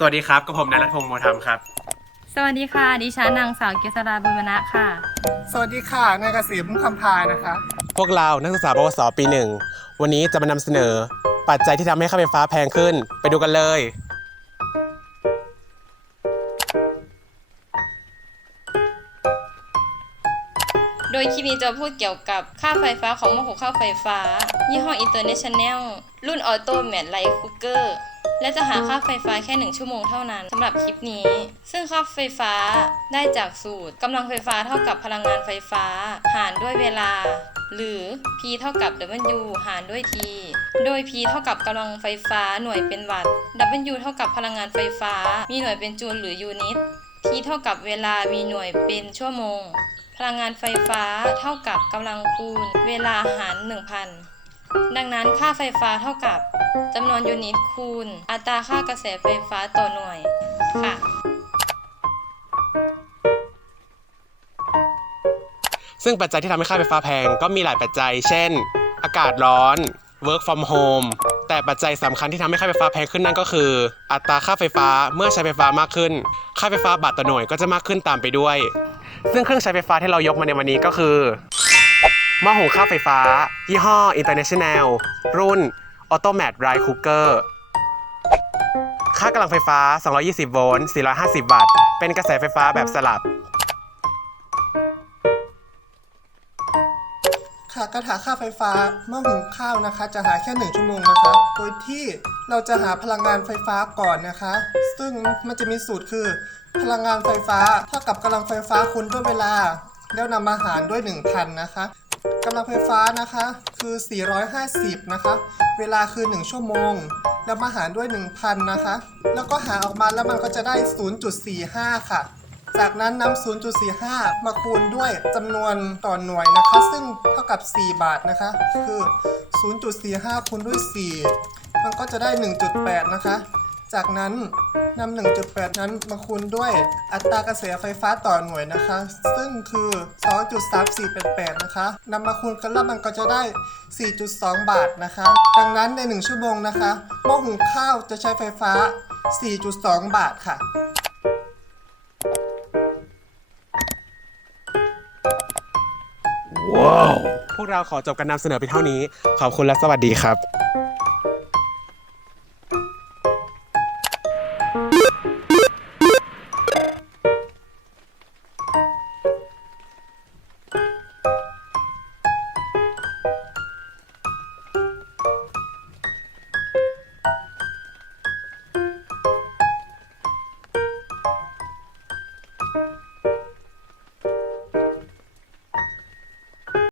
สวัสดีครับกับผมนันทพงศ์โมธรรมครับ สวัสดีค่ะ ดิฉันนางสาวเกษราบุญมณะค่ะ สวัสดีค่ะนายเกษมคำพานะคะ พวกเรานักศึกษาปวสปีหนึ่งวันนี้จะมานำเสนอ ปัจจัยที่ทำให้ค่าไฟฟ้าแพงขึ้น ไปดูกันเลย โดยคลิปนี้จะพูดเกี่ยวกับค่าไฟฟ้าของหม้อหุงข้าวไฟฟ้า ยี่ห้อ International รุ่น Auto Mat Light Cooker และจะหาค่าไฟฟ้าแค่ 1 ชั่วโมงเท่านั้นสำหรับคลิปนี้ ซึ่งค่าไฟฟ้าได้จากสูตรกำลังไฟฟ้าเท่ากับพลังงานไฟฟ้า หารด้วยเวลา หรือ P เท่ากับ W หารด้วย T โดย P เท่ากับกำลังไฟฟ้าหน่วยเป็นวัตต์ W เท่ากับพลังงานไฟฟ้า มีหน่วยเป็นจูลหรือยูนิต T เท่ากับเวลามีหน่วยเป็นชั่วโมง พลังงานไฟฟ้าเท่ากับกำลังคูณ เวลาหาร 1,000 ดังนั้นค่าไฟฟ้าเท่ากับจำนวนยูนิตคูณ อัตราค่ากระแสไฟฟ้าต่อหน่วยค่ะ ซึ่งปัจจัยที่ทำให้ค่าไฟฟ้าแพงก็มีหลายปัจจัย เช่น อากาศร้อน work from home แต่ปัจจัยสำคัญที่ทำให้ค่าไฟฟ้าแพงขึ้นนั่นก็คือ อัตราค่าไฟฟ้าเมื่อใช้ไฟฟ้ามากขึ้น ค่าไฟฟ้าบาทต่อหน่วยก็จะมากขึ้นตามไปด้วย ซึ่งเครื่องใช้ไฟฟ้าที่เรายกมาในวันนี้ก็คือ หม้อหุงข้าวไฟฟ้า ยี่ห้อ International รุ่น Automat Rice Cooker ค่ากำลังไฟฟ้า 220 โวลต์ 450 วัตต์ เป็นกระแสไฟฟ้าแบบสลับ ค่ะกระถาค่าไฟฟ้าเมื่อหุงข้าวนะคะ จะหาแค่หนึ่งชั่วโมงนะคะ โดยที่เราจะหาพลังงานไฟฟ้าก่อนนะคะ ซึ่งมันจะมีสูตรคือ พลังงานไฟฟ้าเท่ากับกำลังไฟฟ้าคูณด้วยเวลา แล้วนำมาหารด้วย 1,000 นะคะ กำลังไฟฟ้านะคะคือ 450 นะคะ เวลาคือ 1 ชั่วโมง แล้วมาหารด้วย 1,000 นะคะ แล้วก็หาออกมาแล้วมันก็จะได้ 0.45 ค่ะ จากนั้นนำ0.45 มาคูณด้วยจำนวนต่อหน่วยนะคะ ซึ่งเท่ากับ 4 บาทนะคะ คือ 0.45 คูณด้วย 4 มันก็จะได้ 1.8 นะคะ จากนั้นนำ1.8 นั้นมาคูณด้วยอัตรากระแสไฟฟ้าต่อหน่วยนะคะ ซึ่งคือ 2.3488 นะคะนำมาคูณกันแล้วมันก็จะได้ 4.2 บาทนะคะ ดังนั้นใน 1 ชั่วโมงนะคะหม้อหุงข้าวจะใช้ไฟฟ้า 4.2 บาทค่ะว้าว พวกเราขอจบการนำเสนอไปเท่านี้ ขอบคุณและสวัสดีครับ